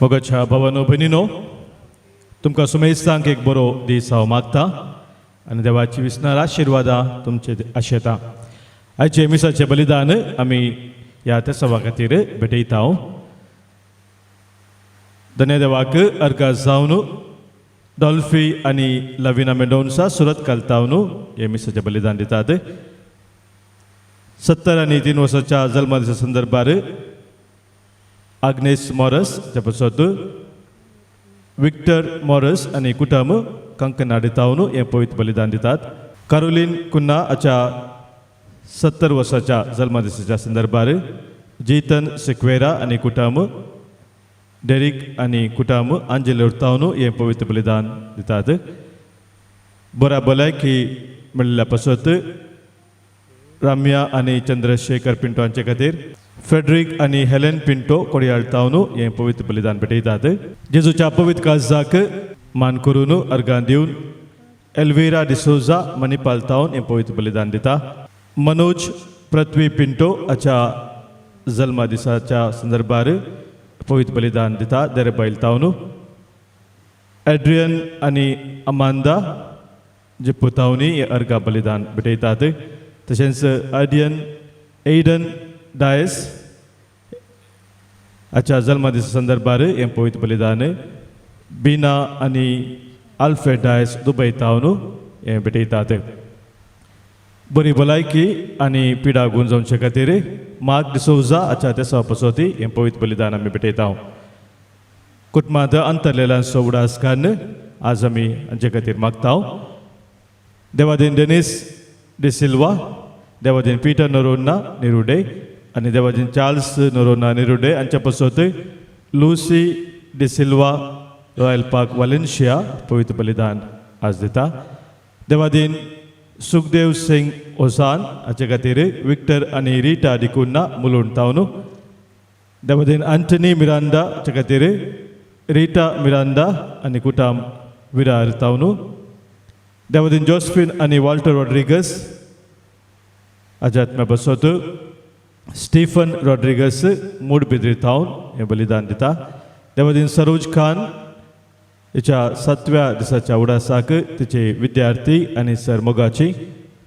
मोगाच्या भावानो भयणीनो तुमकां सुमेस्तांक एक बरो दीस हांव मागता आनी देवाची विस्नार आशिर्वादां तुमचे आशेता. आयचे मिसाचें बलिदान आमी ह्या त्या सभा खातीर भेटयता. धन्य देवाक अर्घ जावन डॉल्फी आनी लविना मेंडोन्सा सुरत घालतावन हे मिसाचें बलिदान दितात. 70 आनी 3 वर्साच्या जल्मा दिसा संदर्भार आग्नेस मॉरस जपसोत विक्टर मॉरस आनी कुटुंब कंकण हाडितावन हे पवित्र बलिदान दितात. कारोलीन कुन्ना हाच्या 70 वर्साच्या जल्मा दिसाच्या संदर्भार जीतन सिक्वेरा आनी कुटुंब डेरिक आनी कुटुंब आंजेल उरतावन हे पवित्र बलिदान दितात. बऱ्या भलायकी मेळिल्ल्या पासत राम्या आनी चंद्रशेखर पिंटो हांचे खातीर फेडरिक आनी हेलेन पिंटो कोडयाळतावन हे पवित्र बलिदान भेटयतात. जेजूच्या पवित्र काळजाक मान करून अर्गां दिवन एल्वेरा डिसोजा मणिपालतावन हे पवित्र बलिदान दिता. मनोज पृथ्वी पिंटो हाच्या जल्मा दिसाच्या संदर्भार पवित्र बलिदान दिता देरे बायलतावन. एड्रियन आनी अमांदा जे पुतावनी हे अर्गा बलिदान भेटयतात. तशेंच एडन डायस हाच्या जल्मा दिसा संदर्भार हे पवित्र बलिदान बिना आनी आल्फ्रेड डायस दुबयतावन हे भेटयतात. बरी भलायकी आनी पिडा गुंजोवचे खातीर मार्क डिसोजा हाच्या त्या पासोती हे पवित्र बलिदान आमी भेटयता. कुटुंबांत अंतरलेल्यांचो उडास काडन आज आमी हांचे खातीर मागता. देवादीन डेनिस डिसिल्वा, देवादीन पीटर नोरोना निरुडे आनी देवादीन चार्ल्स नोरोना निरुडे हांच्या पासत लुसी डिसिल्वा रॉयल पार्क वालेन्शिया पवित्र बलिदान आज दिता. देवादीन सुखदेव सिंग ओसान हाचे खातीर विक्टर आनी रिटा डिकुन्ना मुलुंडतावन. देवादीन आंटनी मिरांडा हाचे खातीर रिटा मिरांडा आनी कुटुंब विरारतावन. देवादीन जोस्फीन आनी वॉल्टर रॉड्रिगस हाच्या पासत स्टीफन रॉड्रिगस मूड बिद्रितावन हे बलिदान दिता. देवादीन सरोज खान हिच्या 7व्या दिसाच्या उडासाक तिचे विद्यार्थी आनी सर मोगाची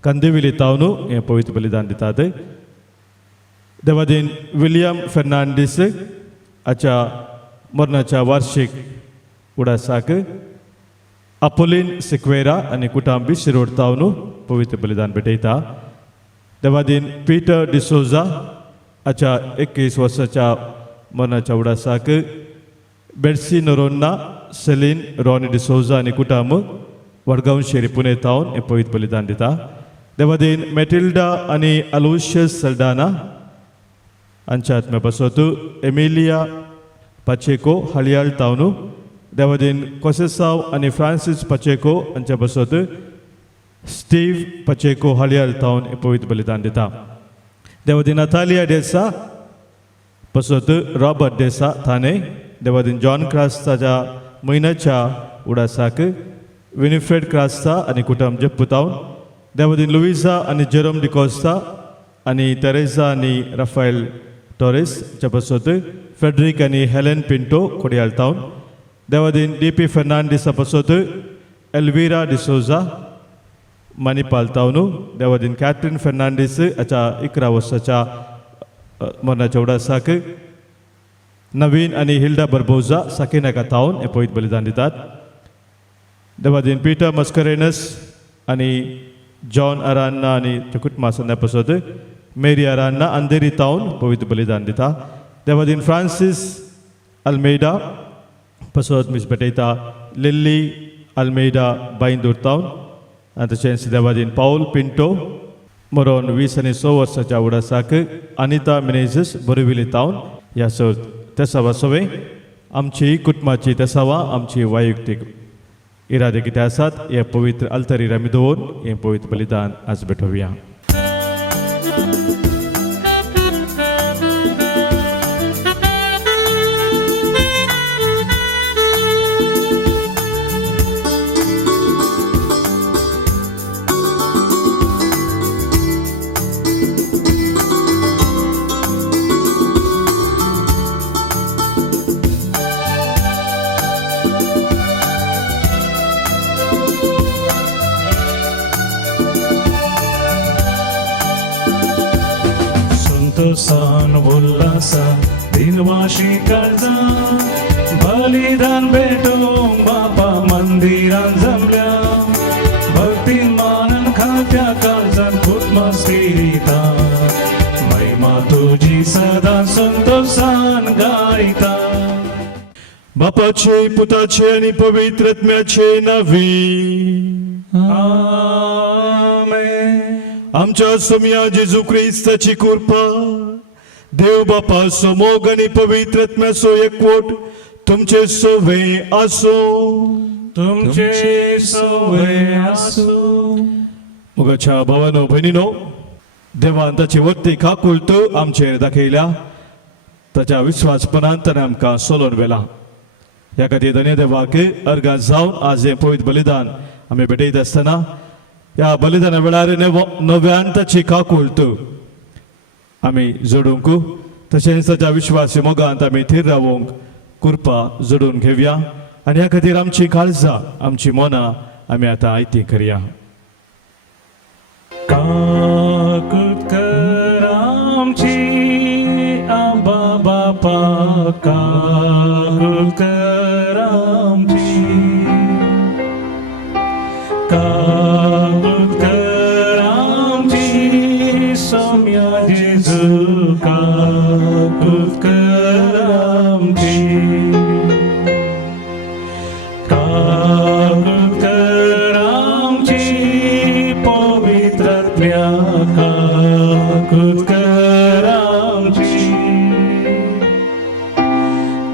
कंदिविलीतावन हे पवित्र बलिदान दितात. देवादीन विलियम फेर्नांडीस हाच्या मरणाच्या वार्षिक उडासाक अपोलिन सिक्वेरा आनी कुटुंबी शिरोडतावन पवित्र बलिदान भेटयता. देवादीन पीटर डिसोजा हाच्या 21 वर्साच्या मरणाच्या उडासाक बेर्सी नोरोना सेलीन रॉनी डिसोजा आनी कुटुंब वडगांव शेरी पुणेतावन हे पवित्र बलिदान दिता. देवादीन मेटिल्डा आनी अलोशियस सल्डाना हांच्या आत्म्या पासत एमिलिया पाचेको हाळयाळतावन. देवादीन कोसेसाव आनी फ्रांसीस पाचेको हांच्या पासत स्टीव पाचेको हाळयाळतावन हे पवित्र बलिदान दिता. देवादीन नातालिया डेसा पासत रॉबर्ट डेसा थाने. देवादीन जॉन क्रास्ताच्या म्हयन्याच्या उडासाक विनिफ्रेड क्रास्ता आनी कुटुंब जप्पुतावन. देवादीन लुइजा आनी जेरोम डिकोस्ता आनी तेरेसा आनी राफाएल टॉरेस हाच्या पासत फेडरिक आनी हेलेन पिंटो कोडयाळतावन. देवादीन डीपी फेर्नांडीसा पासत एल्विरा डिसोजा मणिपालतावन. देवादीन कॅथरीन फेर्नांडीस हाच्या 11 वर्साच्या मरणाच्या उडासाक नवीन आनी हिल्डा बर्बोजा साकिनाकातावन हे पवित्र बलिदान दितात. देवादीन पीटर मस्करेनस आनी जॉन आरान्ना आनी कुटुंबा पासत मेरी आरान्ना अंधेरीतावन पवित्र बलिदान दिता. देवादीन फ्रांसीस अल्मेडा पासत मीस भेटयता लिल्ली अल्मेडा बायंदूरतावन. आनी तशेंच देवादीन पाऊल पिंटो मरोन 20 आनी 6 वर्साच्या उडासाक अनिता मिनेझस बोरिविलीतावन ह्या त्या सवा सवे आमची कुटुंबाची त्या सवा आमची वैयक्तीक इरादे कितें आसात हे पवित्र अल्तरीर आमी दवरून हे पवित्र बलिदान आज भेटोवया. संतोषान उल्लासा दिनवाशी काळजा बलिदान भेटून बापा मंदिरात जमल्या भक्तीन मानन खात्या काळजान खूप मस्तिरिता महिमा तुझी सदा संतोषान गायता. बापाचे पुताचे आणि पवित्र आत्म्याचे नावे. आमेन. आमच्या सोम्या जेजू ख्रिस्ताची कृपा देव बापा समोग आणि पवित्र आत्म्याचो एकवट तुमचे सोवे आसो. तुमचे सोवे आसो. मुगाच्या भावानो बहिणीनो, देवान ताची वत्ती खाकुलत आमचेर दाखयल्या ताच्या विश्वासपणान ताणें आमकां सोलोन व्हेला. ह्या खातीर धन्य देवाक अर्गां जावन आज हें पवित्र बलिदान आमी भेटयत आसतना ह्या बलिदाना वेळार नव्यान ताची खाकुलत आमी जोडूंक तशेंच ताच्या विश्वासी मोगांत आमी थीर रावूंक कृपा जोडून घेवया आनी ह्या खातीर आमची काळजां आमची मनां आमी आतां आयती करया. काकूत कर आमची आंबा बापा काकूत कर आमची काकूत कर आमची सोम्या जेजू काकूत कर आमची काकूत कर आमची पवित्रात्म्या काकूत कर आमची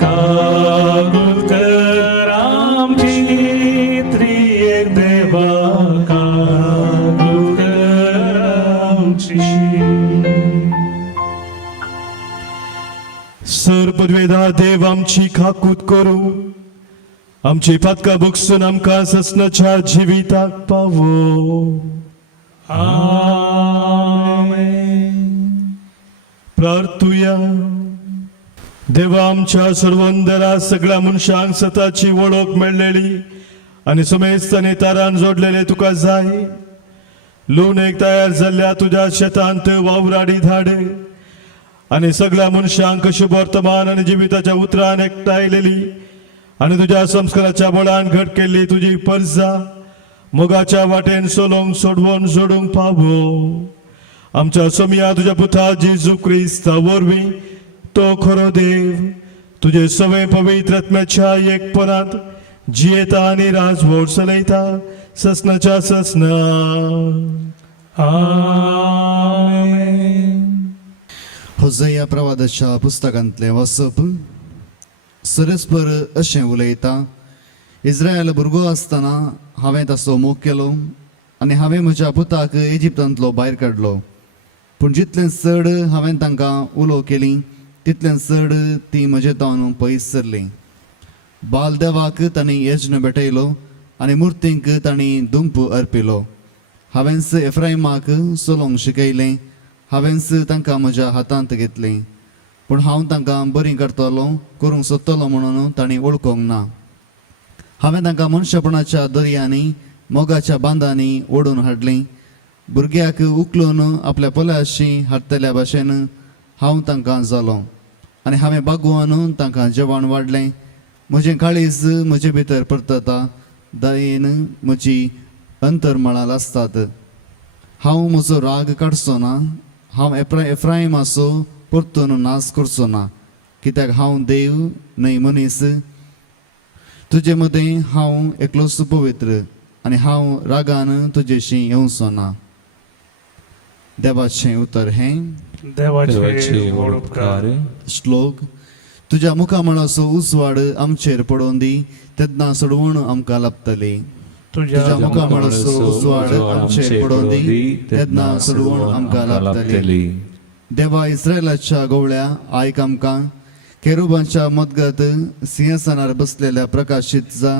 काकूत कर आमची त्रिएक देवा काकूत कर आमची. सर्पद्वेदार देव आमची खाकूत करू आमची पातकां भोगसून आमकां ससनाच्या जिविताक पावो. आमेन. प्रार्थुया. देवा आमच्या सर्वंदरा सगळ्या मनशांक सताची वळख मेळलेली आनी समेस्तांनी तारान जोडलेले तुका जाय. लुणेक तयार जाल्ल्या तुज्या शेतांत वावराडी धाड आनी सगळ्या मनशांक शुभ वर्तमान आनी जिविताच्या उतरान एकठांयलेली आनी तुज्या संस्काराच्या बळान घट केल्ली तुजी परजा मोगाच्या वाटेन सोलोंक सोडवून जोडूंक पावो. आमच्या सोम्या तुज्या पुता जेजू क्रिस्ता वरवीं तो खरो देव तुजे सवे पवित्र आत्म्याच्या एकपणांत जियेता आनी राजवट चलयता ससनाच्या ससना. आमेन. होजया प्रवादाच्या पुस्तकांतले वाचप. सरस्पर अशें उलयता, इस्रायल भुरगो आसतना हांवें ताचो मोग केलो आनी हांवें म्हज्या पुताक इजिप्तांतलो भायर काडलो. पूण जितलें चड हांवें तांकां उलो केली तितलें चड ती म्हजे तावन पयस सरली. बालदेवाक तांणी यज्ञ भेटयलो आनी मुर्तींक तांणी दुंप अर्पिलो. हांवेंच एफ्राइमाक सोलोंक शिकयलें, हांवेंच तांकां म्हज्या हातांत घेतलें. पूण हांव तांकां बरीं करतलो करूंक सोदतलो म्हणून तांणी वळखोंक ना. हांवें तांकां मनशापणाच्या दर्यांनी मोगाच्या बांदांनी ओडून हाडलीं. भुरग्याक उखलून आपल्या पोल्याशी हाडटल्या भाशेन हांव तांकां जालो आनी हांवें बागोवन तांकां जेवण वाडलें. म्हजें काळीज म्हजे भितर परतता, दयेन म्हजी अंतरमळां लासतात. हांव म्हजो राग काडचो ना, हांव एफ्राइमाचो परतून नाश करचो ना, कित्याक हांव देव न्हय मनीस. तुजे मदें हांव एकलोच पवित्र आनी हांव रागान तुजेशी येवचो ना. देवाचें उतर हें. देवाचे व्हड उपकार. श्लोक. तुज्या मुखामळाचो उजवाड आमचेर पडोवन दी, तेन्ना सोडवण आमकां लाभतली. तुज्या मुखामळाचो उजवाड आमचेर पडोवन दी, तेन्ना सोडवण आमकां लाभतली. देवा इस्रायलाच्या गवळ्या आयक आमकां. केरुबांच्या मदगत सिंहासनार बसलेल्या प्रकाशीत जा.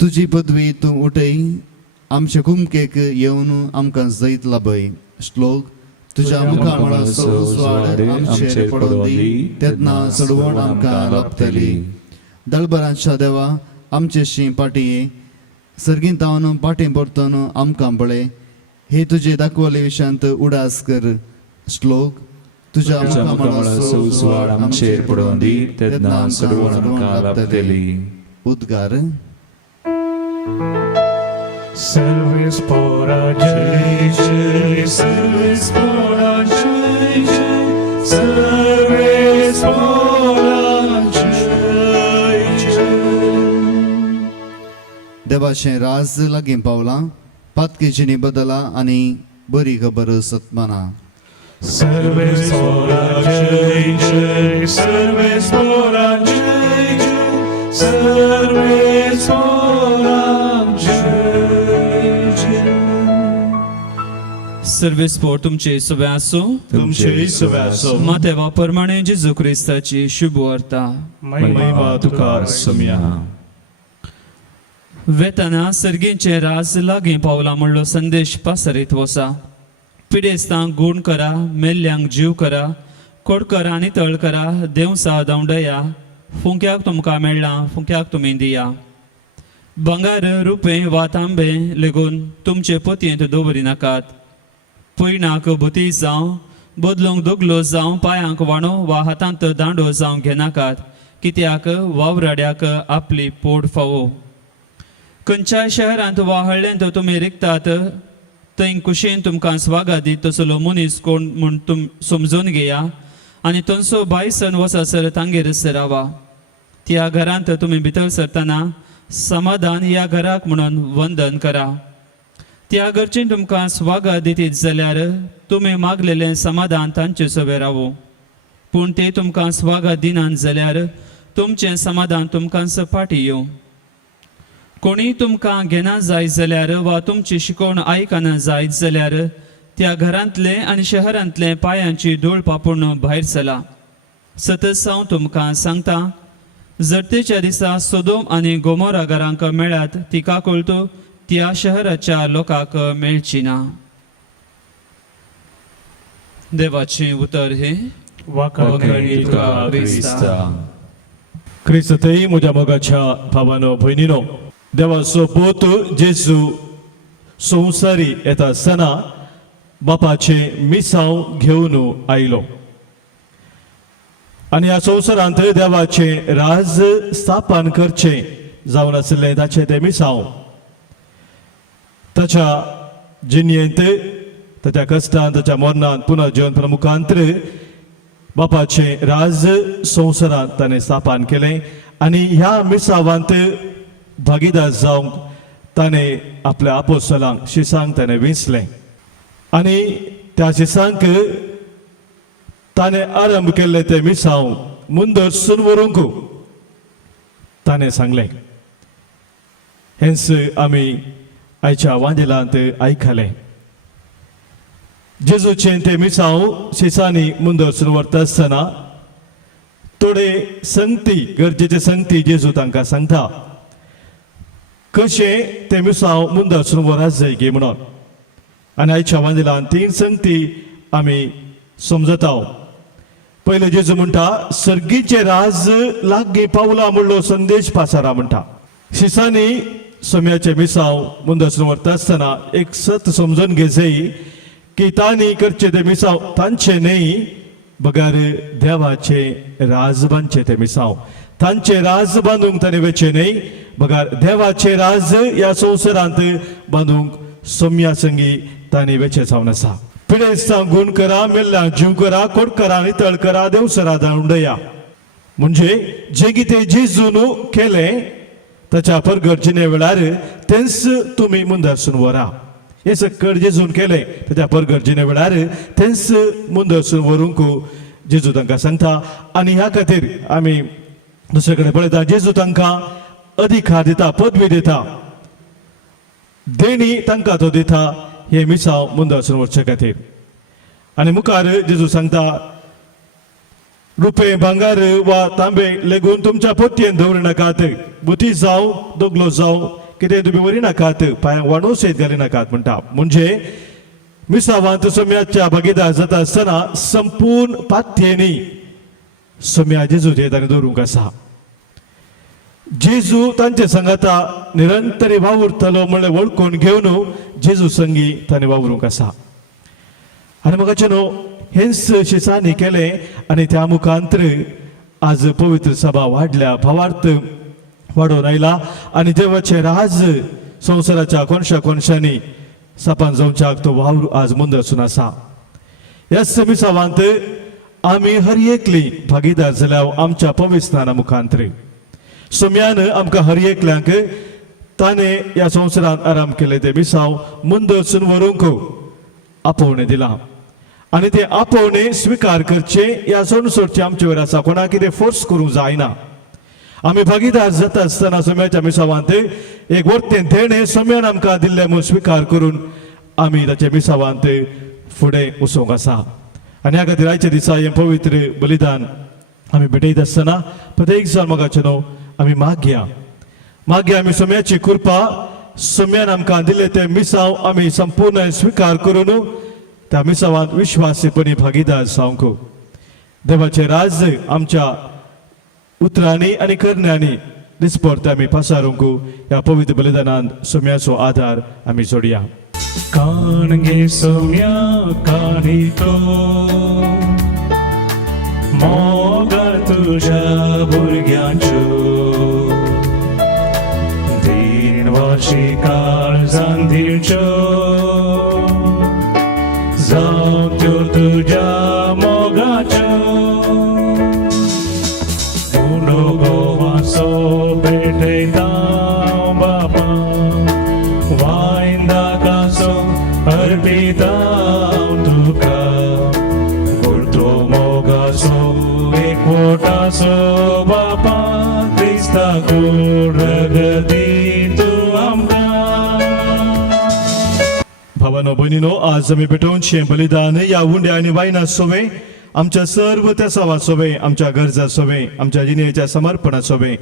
तुजी पदवी तूं उठय, आमचे कुमकेक येवन आमकां जैत लाभय. श्लोक. तुज्या मुखामळाचो उजवाड आमचेर पडोवन दी, तेन्ना सोडवण आमकां लाभतली. दळबरांच्या देवा आमचेशी पाटये, सर्गींतावन पाटी परतून आमकां पळय. हे तुजे दाखोवले विशांत उडास कर. श्लोक तुझ्या तुझ्या मुखामुळे सुवाळ आमचेर पडून दी तेन्ना सर्व आमकां लाभतली. उद्गार सर्वेस पोरा जय जय सर्वेस पोरा जय जय सर्वेस पोरा जय जय. देवाचें राज लागीं पावलां, पातकेची बदला आनी बरी खबर सत्माना. सर्वेस पोरा जय जय सर्वेस पोरा जय जय सर्वेस पोरा जय जय. सर्वेस्पोर तुमचे सवे आसूं. तुमचे सवे आसूं. मातेवा प्रमाणे जेजू क्रिस्ताची शुभ वार्ता. महिमा तुका सोम्या. वेताना सर्गींचे राज लागीं पावला म्हणलो संदेश पासरीत वसा. पिडेस्तांक गूण करा, मेल्ल्यांक जीव करा, कोडकर आनी तळ करा, देवसा दवंडया, फुंक्याक तुमकां मेळ्ळां, फुंक्याक तुमी दिया. बंगार रुपें वा तांबें लेगून तुमचे पोतयेंत दवरिनाकात. पयणाक बुती जावं, बदलूंक दोगलो जावं, पांयांक वाणो वा हातांत दांडो जावं घेनाकात, कित्याक वावराड्याक आपली पोड फावो. खंयच्याय शहरांत वा हळ्ळेंत तुमी रिकतात, थंय कुशीन तुमकां स्वागत दी तसलो मनीस कोण म्हूण समजून घेया आनी थंयचो बायसन वचसर तांगेर रावा. त्या घरांत तुमी भितर सरतना समाधान ह्या घराक म्हणून वंदन करा. त्या घरचीं तुमकां स्वागत दितीत जाल्यार तुमी मागलेलें समाधान तांचे सवे रावो. पूण ते तुमकां स्वागत दिनात जाल्यार तुमचें समाधान तुमकां सपाटी येवं. कोणी तुमकां घेना जायत जाल्यार वा तुमची शिकोवण आयकना जायत जाल्यार त्या घरांतले आनी शहरांतले पांयांची धूळ पापून भायर चला. सतत हांव तुमकां सांगता, जरतेच्या दिसा सोदोम आनी गोमोरा घरांक मेळ्ळ्यात ती काकुळतो त्या शहराच्या लोकांक मेळची ना. देवाचें उतर हे वाखाणी तुका क्रिस्ता. क्रिस्ततेय म्हज्या मोगाच्या भावानो भयणीनो, देवाचो पोत जेजू संवसारी येता आसतना बापाचे मिसांव घेवन आयलो आनी ह्या संवसारांत देवाचें राज स्थापन करचें जावन आसलें ताचें तें मिसांव. ताच्या जिणयेंत, ताच्या कश्टांत, ताच्या मरणांत, पुनः जीवन प्रमुखांतर बापाचें राज संवसारांत ताणें स्थापन केलें आनी ह्या मिसावांत भागीदार जावंक ताणें आपल्या आपोस्तलांक शिसांक ताणें विंचलें आनी त्या शिसांक ताणें आरंभ केल्लें तें मिसांव मुंदरसून व्हरूंक ताणें सांगलें. हेंच आमी आयच्या वांजेलांत आयकलें. जेजूचें तें मिसांव शिसांनी मुंदरसून व्हरता आसतना थोडे संगती, गरजेचे संगती जेजू तांकां सांगता कशें तें मिसांव मुंदरसून व्हरात जाय गे म्हणून. आनी आयच्या वांजेलांत 3 संगती आमी समजता. पयलो जेजू म्हणटा सर्गीचे राज लागीं पावला म्हणलो संदेश पासारा म्हणटा. शिसांनी सोम्याचे मिसांव मुंदरसून व्हरता आसतना एक सत समजून घे जाय की तांणी करचे ते मिसांव तांचे न्ही, बगार देवाचे राज बांदचे ते मिसांव. तांचे राज बांदूंक ताणें वेचे न्ही, बगार देवाचे राज ह्या संवसारांत बांदूंक सोम्या संगी तांणी वेचे जावन आसा. पिडेस्तांक गूण करा, मेल्ल्यांक जीव करा, कोडकरा आनी तळ करा, देवसरा दांडया. म्हणजे जे कितें जेजून केलें ताच्या परगर्जने वेळार तेंच तुमी मुंदरसून व्हरा. हे सकट जेजून केलें ताच्या परगर्जने वेळार तेंच मुंदरसून व्हरूंक जेजू तांकां सांगता. आनी ह्या खातीर आमी दुसरे कडेन पळयता, जेजू तांकां अधिकार दिता, पदवी दिता, देणी तांकां तो दिता हे मिसांव मुंदरसून व्हरचे खातीर. आनी मुखार जेजू सांगता, रुपे भांगार वा तांबे लेगून तुमच्या पोतयेंत दवरिनाकात, बुती जावं दोगलो जावं कितें तुमी व्हरिनाकात, पांयांक वाणूस सयत घालिनाकात म्हणटा. म्हणजे मिसावांत सोम्याच्या भागीदार जाता आसतना संपूर्ण पातयेंनी सोम्या जेजूचे ताणें दवरूंक आसा. जेजू तांचे सांगाता निरंतरी वावुरतलो म्हणलें वळखून घेवन जेजू संगी ताणें वावरूंक आसा. आनी म्हाका न्हू हेच शिसांनी केले आणि त्या मुखांतर आज पवित्र सभा वाढल्या भावार्थ वाढून आयला आणि देवाचे राज संसाराच्या कोणशा कोणशांनी सपान जावच्याक तो वावर आज मुंद असून आसा ह्या समिसावांत आमी हर एकली भागीदार जाल्याव आमच्या पवित्र स्नाना मुखांतरी सोम्यान आमकां हर एकल्यांक ताणे ह्या संवसारांत आराम केले ते मिसाव मुंद वचून व्हरूंक आपोवणें दिला आणि ते आपोवणे स्वीकार करचे ह्या संवसारचे आमचे वयर आसा कोणाक कितें फोर्स करूंक जायना आमी भागीदार जाता आसतना सोम्याच्या मिसावांत एक वर्तें देणें सोम्यान आमकां दिल्लें म्हूण स्वीकार करून आमी ताचे मिसावांत फुडें वचूंक आसा आनी ह्या खातीर आयच्या दिसा हें पवित्र बलिदान आमी भेटयत आसतना प्रत्येक जण मोगाचें न्हू आमी मागया आमी सोम्याची कृपा सोम्यान आमकां दिले ते मिसाव आमी संपूर्ण स्वीकार करून त्या मिसावांत विश्वासीपणी भागीदार जावंक देवाचे राज आमच्या उतरांनी आनी करण्यांनी दिसपरते आमी पासारूंक ह्या पवित्र बलिदानांत सोम्याचो आधार आमी जोडया काणगे सोम्या काणितो मोगाळ तुझ्या भुरग्यांच्यो दीनवाशी काळजान दिवच्यो जावं त्यो तुझ्या मोगाच्यो उडो गोवाचो भेटयता बापा वायंदाकाचो अर्पिता तुका गुर्तो मोगाचो एकवटाचो बापा क्रिस्ता रगती तूं आमकां भावानो भयणीनो आज आमी भेटोवनशे बलिदान ह्या उंड्या आनी वायना सोवे आमच्या सर्व त्या सोवे आमच्या गरजा सोवे आमच्या जिणेच्या समर्पणा सोवे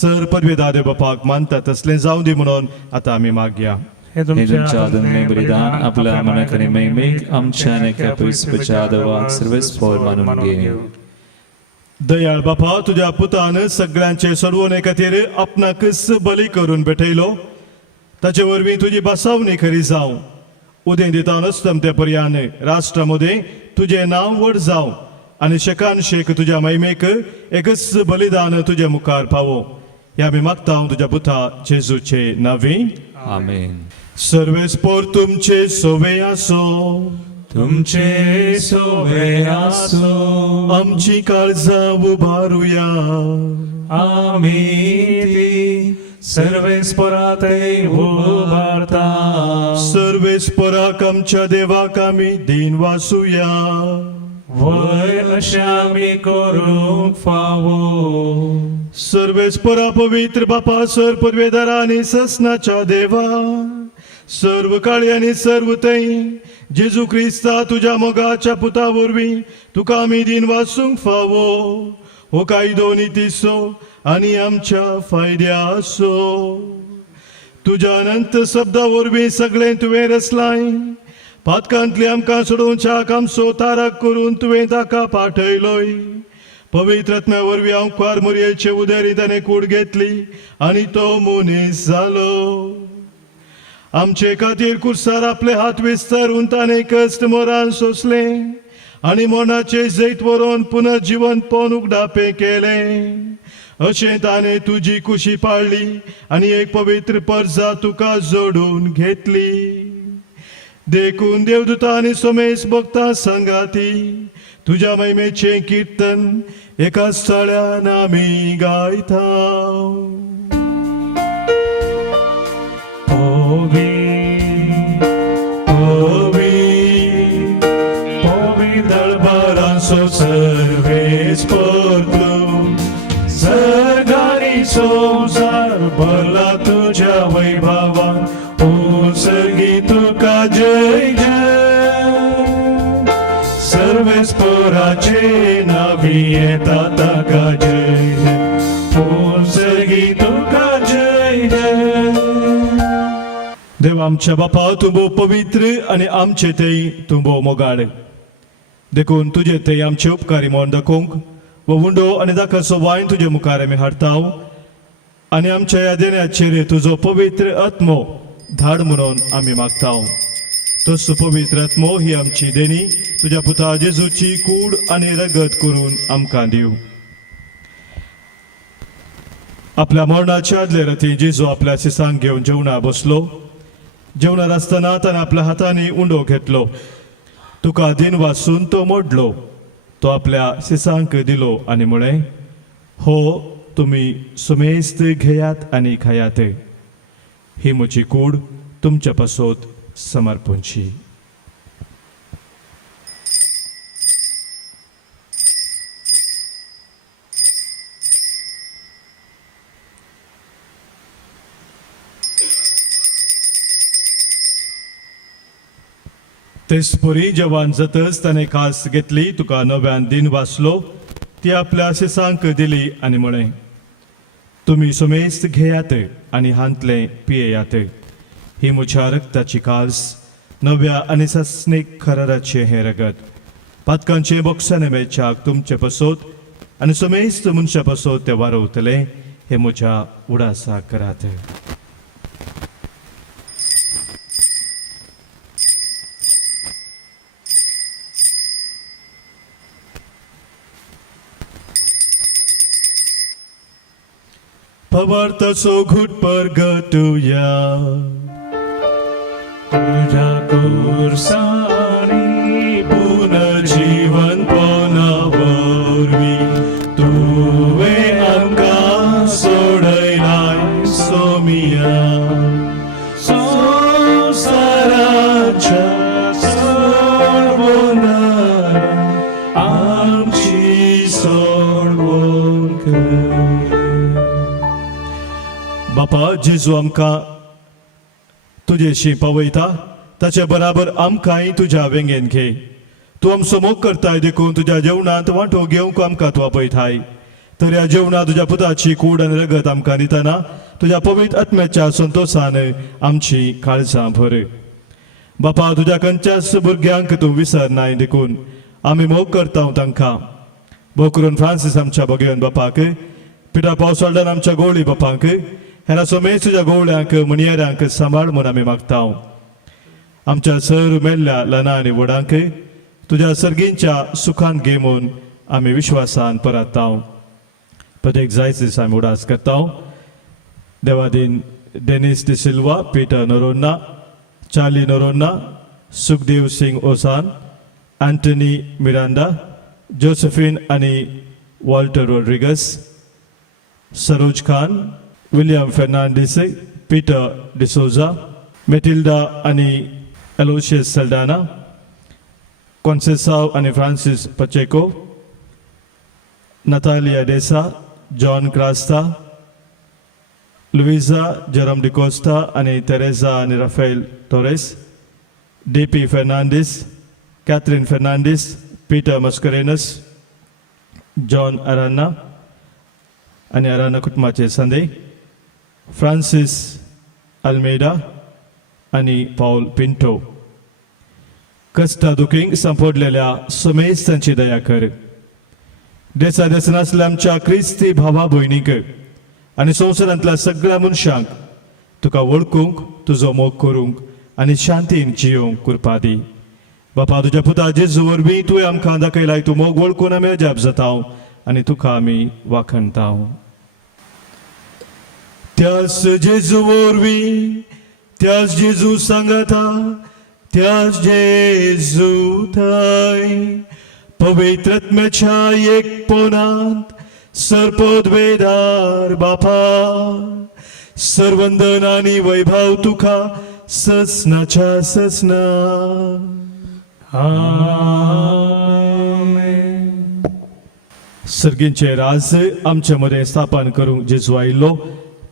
सर पदवेदार बापाक मानता तसले जावं दी म्हणून आता आमी मागया हे हे तुमच्या आदरणीय बलिदान आपल्या मनाक आनी महिमेक आमच्या आनी एका पवित्रच्या आदवाक सर्वेस्पर मानून घे दयाळ बापा तुझ्या पुतान सगळ्यांचे सोडवणे खातीर आपणाकच बली करून भेटयलो ताचे वरवीं तुजी बसावणी खरी जावं उदें दिता नसतम ते पर्यान राष्ट्रामध्ये तुझे नाव व्हड जावं आनी शेकान शेक तुझ्या महिमेक एकच बलिदान तुझे मुखार पावो ह्या आमी मागता तुझ्या पुता जेजूचे नावी आमेन सर्वेस्पोर तुमचे सोवे आसो तुमचे सोवे आसो आमची काळजां उबारुया आमी ती सर्वेस्पराते उबारता सर्वेस्पराक आमच्या देवाक आमी दिन वासुया वय अशें आमी करूंक फावो सर्वेस्परा पवित्र बापा सर पदवेदारा आनी ससनाच्या देवा सर्व काळी आनी सर्व तै जेजू क्रिस्ता तुझ्या मोगाच्या पुता वरवीं तुका आमी दिन वासूंक फावो हो कायदो नितीसो आनी आमच्या फायद्या आसो तुज्या अनंत शब्दा वरवीं सगळें तुवें रचलाय पातकांतली आमकां सोडोवच्याक आमचो तारक करून तुवें ताका पाठयलोय पवित्र आत्म्या वरवीं अंकार मोरयेचे उदरी ताणें कूड घेतली आनी तो मनीस जालो आमचे खातीर कुर्सार आपले हात विस्तारून ताणें कश्ट मोरान सोंसले आनी मोनाचे जैत व्हरून पुनः जिवन पोवन उगडापे केले अशें ताणें तुजी कुशी पाळली आनी एक पवित्र पर्जा तुका जोडून घेतली देखून देवदूता आनी सोमेश भक्तां संगाती तुज्या महिमेचें कीर्तन एका स्थळ्यान आमी गायता दळबारांचो सर्वेस परतू सर्गानी संसार भरला तुझ्या वैभवान उत्सर्गी तुका जय जय सर्वेस पराचे नावी येता ताका जय जय उत्सर्गी तुका जय जय देव आमच्या बापा तूं भोव पवित्र आनी आमचे तें तूं भोव मोगाळ देखून तुझे ते आमचे उपकारी म्हूण दाखोवंक वो उंडो आनी दाखोवचो वायन तुजे मुखार आमी हाडटाव आनी आमच्या ह्या देण्याचेर तुजो पवित्र आत्मो धाड म्हणून आमी मागताव तस पवित्र आत्मो ही आमची देणी तुझ्या पुता जेजूची कूड आणि रगत करून आमकां दिव. आपल्या मरणाच्या आदले राती जेजू आपल्या शिसांक घेवन जेवणा बसलो. जेवणार आसतना ताणें आपल्या हातांनी उंडो घेतलो. तुका दिन वाचून तो मोडलो. तो आपल्या शिसांक दिलो आनी म्हळें, हो तुमी सुमेस्त घेयात आनी खायात. ही म्हजी कूड तुमच्या पासत समर्पणची. तेसपरी जेवण जातच ताणें खास घेतली. तुका नव्यान दिन वाचलो. ती आपल्या शिसांक दिली आनी म्हळें, तुमी सुमेस्त घेयात आनी हांतले पियेयात. ही म्हज्या रक्ताची काल्स, नव्या आनी सस्नेक खराराचे हें रगत. पातकांचे बोक्साने मेळच्याक तुमचे पासत आनी सुमेस्त मनशा पासत ते वारवतले. हे म्हज्या उडासा करात. Pavartaso घुट परगटुया. तुझ्या कुर्सानी पुनर्जीवन पोनावरवी तुवे आमकां सोडयलाय सोमिया. संवसाराच्या सोडवणारा आमची सोडवण कर. बापा जेजू आमकां तुजेशी पावयता, ताचे बराबर आमकांय तुज्या वेंगेन घे. तूं आमचो मोग करताय देखून तुज्या जेवणांत वांटो घेवंक आमकां तूं आपयताय. तर ह्या जेवणांत तुज्या पुताची कूड आनी रगत आमकां दितना तुज्या पवित्र आत्म्याच्या संतोशान आमची काळजां भर. बापा तुज्या खंयच्याच भुरग्यांक तूं विसरनाय देखून आमी मोग करता तांकां. भोव करून फ्रांसीस आमच्या भगियन बापाक, पिता पावसाळ्यान आमच्या गोळी बापाक, हेरा सोमेश तुज्या गोवळ्यांक मणियाऱ्यांक सांबाळ म्हूण आमी मागता. आमच्या सर मेल्ल्या ल्हाना आनी व्हडांक तुज्या सर्गींच्या सुखान घे म्हूण आमी विश्वासान परतता. प्रत्येक जायते दिसा आमी उडास करता. देवादीन Dennis de Silva, Peter Noronha, Charlie Noronha, Sukhdev Singh ओसान, एंटनी मिरांडा, जोसेफिन आनी Walter Rodrigues, Saroj Khan, William Fernandes, Peter D'Souza, Matilda आनी एलोशियस सल्डाना, कॉन्सेसाव आनी Francis Pacheco, Natalia D'Sa, John Crasta, Luiza Jerome D'Costa आनी तेरेसा आनी Rafael Torres, DP Fernandes, Catherine Fernandes, Peter Mascarenhas, John Arana आनी Arana कुटुंबाचे संदे, Francis Almeida आनी पाऊल पिंटो. कष्टा दुखींक सांपडलेल्या समेस्तांची दया कर. देसा देसनासल्या आमच्या क्रिस्ती भावा भयणीक आनी संवसारांतल्या सगळ्या मनशांक तुका वळखूंक, तुजो मोग करूंक आनी शांतीन जियोंक कृपा दी. बापा तुज्या पुता जेजू वरवीं तुवें आमकां दाखयलाय. तूं मोग वळखून आमी अजाप जाता आनी तुका आमी वाखणता. त्याच जेजू वरवीं, त्याच जेजू सांगाता, त्याच जेजू थंय पवित्र आत्म्याच्या एकपणांत सरपदवेदार बापा, सर्वंदन आनी वैभव तुका ससनाच्या ससना. आमेन. सर्गींचे राज आमचे मदें स्थापन करूंक जेजू आयिल्लो.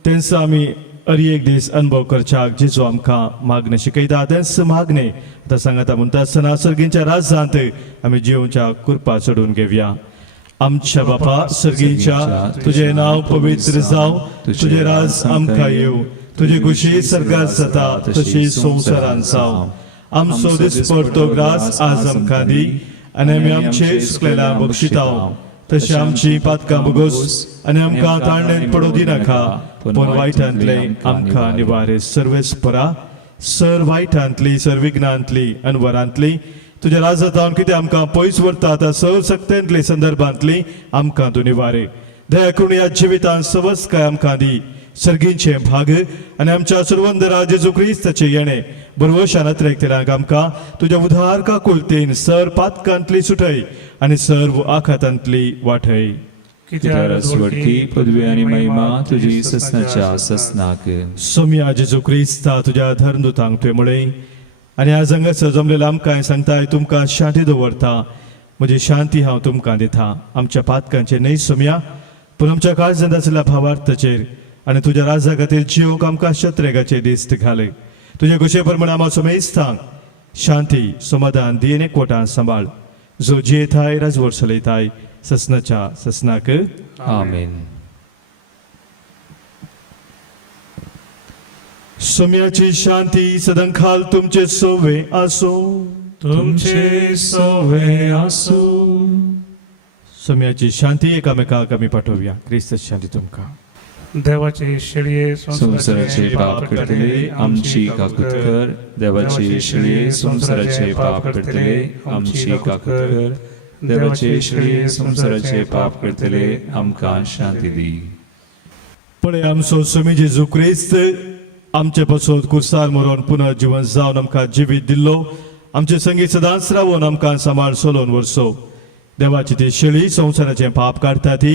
तेंचो आमी अरी एक दीस अनुभव करच्याक जेजू आमकां मागणें शिकयता. तेंच मागणें आतां सांगता म्हणटा आसतना सर्गींच्या राजांत आमी जिवोवच्या कृपा चडून घेवया. आमच्या बापा सर्गीच्या, तुजें नांव पवित्र जावं, तुजें राज आमकां येवं, तुजी खुशी सर्गांत जाता तशी संवसारांत जावं. आमचो दिसपडटो ग्रास आज आमकां दी आनी आमी आमचे सुकलेल्यांक बक्षिता. तशी आमची पातकां बगोस आनी आमकां ताळणेंत पडोवं दिनाका, पूण वायटांतले आमकां निवारे. सर्वेस्परा सर वायटांतली सर विघ्नांतली आनी वरांतली तुज्या राजत हांव कितें आमकां पयस व्हरता आतां सर सक्तेंतली संदर्भांतली आमकां तूं निवारे दया करून ह्या जिवितांत सवस्काय आमकां दी सर्गींचे भाग आनी आमच्या सुरवंदरा जेजू क्रिस्ताचे येणे बरवशान तेलांक आमकां तुज्या उधार काकुलतेन सर पातकांतली सुटय आनी सर्व आखातांतली वाटय कित्याक वडकी पदवी आनी महिमा तुजी ससनाच्या ससनाक सोम्या जेजू क्रिस्ता तुज्या धर्मदुतांक तुवें म्हळें आनी आज हांगासर जमलेलो आमकां सांगताय तुमकां शांती दवरता म्हजी शांती हांव तुमकां दिता आमच्या पातकांचेर न्हय सोम्या पूण आमच्या काळजांत आसलेल्या भावार्थाचेर आनी तुज्या राजा खातीर जिवोक आमकां शत्रेगाचेर दिश्ट घालय तुज्या कुशे प्रमाणे हांव सोमेस्तांक शांती समाधान दी आनी एकवटान सांबाळ जो जियेताय राजवट चलयताय ससनाच्या ससनाक आमेन सोम्याची शांती सदांखाल तुमचे सोवे आसो तुमचे सोवे आसू सोम्याची शांती एकामेकाक आमी पाठोवया क्रिस्त शांती तुमकां देवाचे शेळये संसाराचे पाप करतले आमची काकूत कर देवाचे शेळये संसाराचे पाप करतले आमची काकूत कर देवाचे शेळये संसाराचे पाप करतले आमकां शांती दी पण आमचो सोमी जेजू क्रिस्त आमचे पासून कुर्सार मरोन पुनः जीवन जावन आमकां जिवीत दिल्लो आमचे संगीत सदांच रावून आमकां सांबाळ चलोवन वरसो देवाची ती शेळी संसाराचें पाप काडटा ती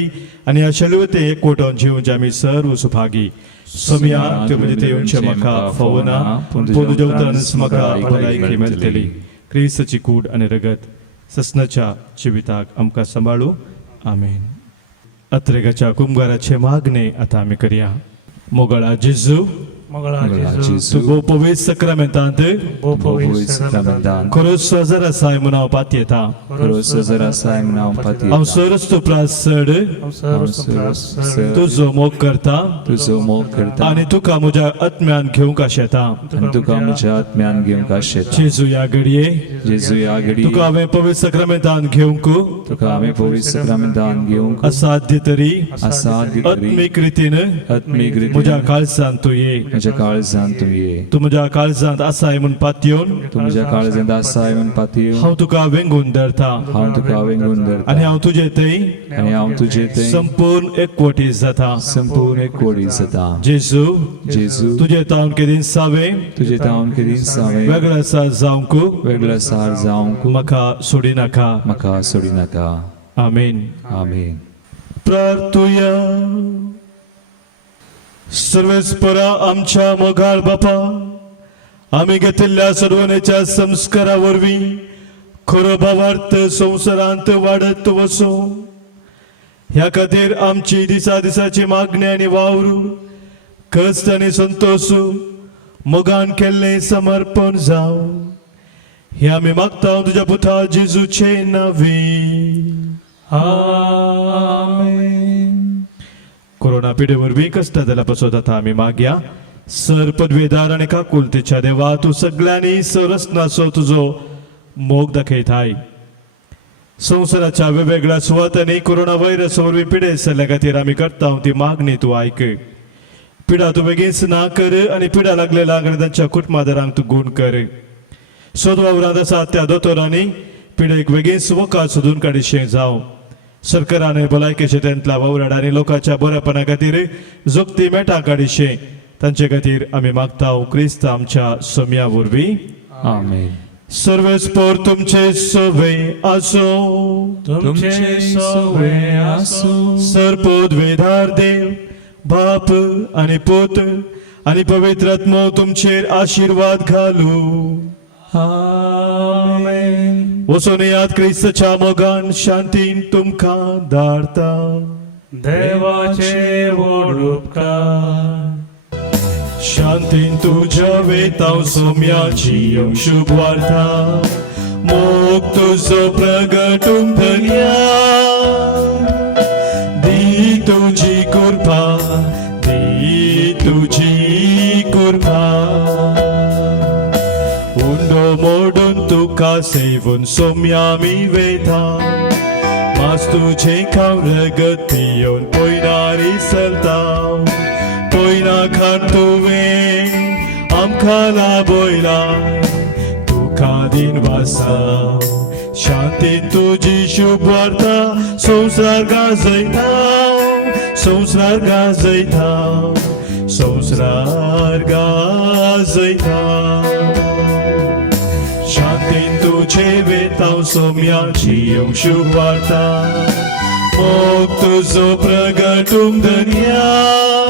आनी ह्या शेळयेते एकवटोन जिवूंचे आमी सर्व सुभागी सोम्या त्यो म्हणजे ते येवचे म्हाका फवना पूण तुज्या उतरांच म्हाका भलायकी मेळटली क्रिस्ताची कूड आनी रगत ससनाच्या जिविताक आमकां सांबाळू आमेन अत्रेगाच्या कुंभाराचे मागणे आतां आमी करया मोगळा जेजू मंगळा जेजू तूं भोव पवित्र सक्रामेंतांत खरोच सजर आसाय म्हूण हांव पातयेता हांव सरस तूं प्रासड तुजो मोग करता तुजो मोग करता आनी तुका म्हज्या आत्म्यान घेवंक आशेता आनी तुका म्हज्या आत्म्यान घेवंक आशेता जेजू ह्या घडये जेजू ह्या घडी तुका हांवें पवित्र सक्रामेंतांत घेवंक तुका हांवें पवित्र सक्रामेंतान घेवंक असाध्य तरी आसाद आत्मीक रितीन आत्मीक म्हज्या काळजांत तूं ये म्हज्या काळजांत तूं ये तूं म्हज्या काळजांत आसाय म्हूण पातयेवन तूं म्हज्या काळजांत आसाय म्हूण पातयो हांव तुका वेंगून धरता हांव तुका वेंगून धरता आनी हांव तुजे थंय आनी हांव तुजे थंय संपूर्ण एकवटी जाता संपूर्ण एकवटी जाता जेजू जेजू तुजे तावन केदीन सावे तुजे तावन केदीन सावे वेगळो आसा जावंक वेगळो सार जावंक म्हाका सोडी नाका म्हाका सोडी नाका आमेन आमेन प्रार्थुया सर्वेस्परा आमच्या मोगाळ बापा आमी घेतिल्ल्या सडवणेच्या संस्कारा वरवीं खरो भावार्थ संवसारांत वाडत वचो ह्या खातीर आमची दिसा दिसाची मागणी आनी वावर कश्ट आनी संतोष मोगान केल्लें समर्पण जावं हे आमी मागता तुज्या पुता जेजूचे नांवी आमेन कोरोना पिडे वरवीं कश्ट जाल्या पासून आतां आमी मागया सर पदवेदार आनी काकुलतेच्या देवा तूं सगळ्यांनी सरस्नाचो तुजो मोग दाखयताय संवसाराच्या वेगवेगळ्या सुवातांनी कोरोना व्हायरस वरवीं पिडे जाल्ल्या खातीर आमी करता ती मागणी तूं आयक पिडा तूं बेगीन ना कर आनी पिडा लागलेल्यांक आनी तांच्या कुटुंबादारांक तूं गूण कर सोद वावरांत आसात त्या दोतोरांनी पिडेक बेगीन वखद सोदून काडिशें जावं सरकारान भलायकी क्षेत्रांतल्या वावराड आनी लोकांच्या बरेपणा खातीर जोगती मेटां काडिशें तांचे खातीर आमी मागता क्रिस्त आमच्या सोम्या वरवीं आमेन सर्वेस्पर तुमचे सोवे आसो तुमचे सोवे आसू सरपोद वेधार देव बाप आनी पूत आनी पवित्र आत्मो तुमचेर आशीर्वाद घालू आमेन वचून याद क्रिस्ताच्या मोगान शांतीन तुमकां धाडता देवाचे व्हड उपकार शांतीन तुज्या वेतांव सोम्याची शुभ वार्ता मोग तुजो प्रगटूंक धरया दी तुजी कृपा दी तुजी कृपा उंडो मोडून तुका सेवून सोम्यामी वेता मास तुझे खाव रगत पियोन पोयनारी सरता पोयना खान तुवें दुखाला बोयलाय तुका दिन वासा शांतीन तुझी शुभ वार्ता संसार गाजयता संसार गाजयता संसार गाजयता शांतीन तुझे वेताव सोम्याची शुभ वार्ता मोग तुझो प्रगटूंक धन्या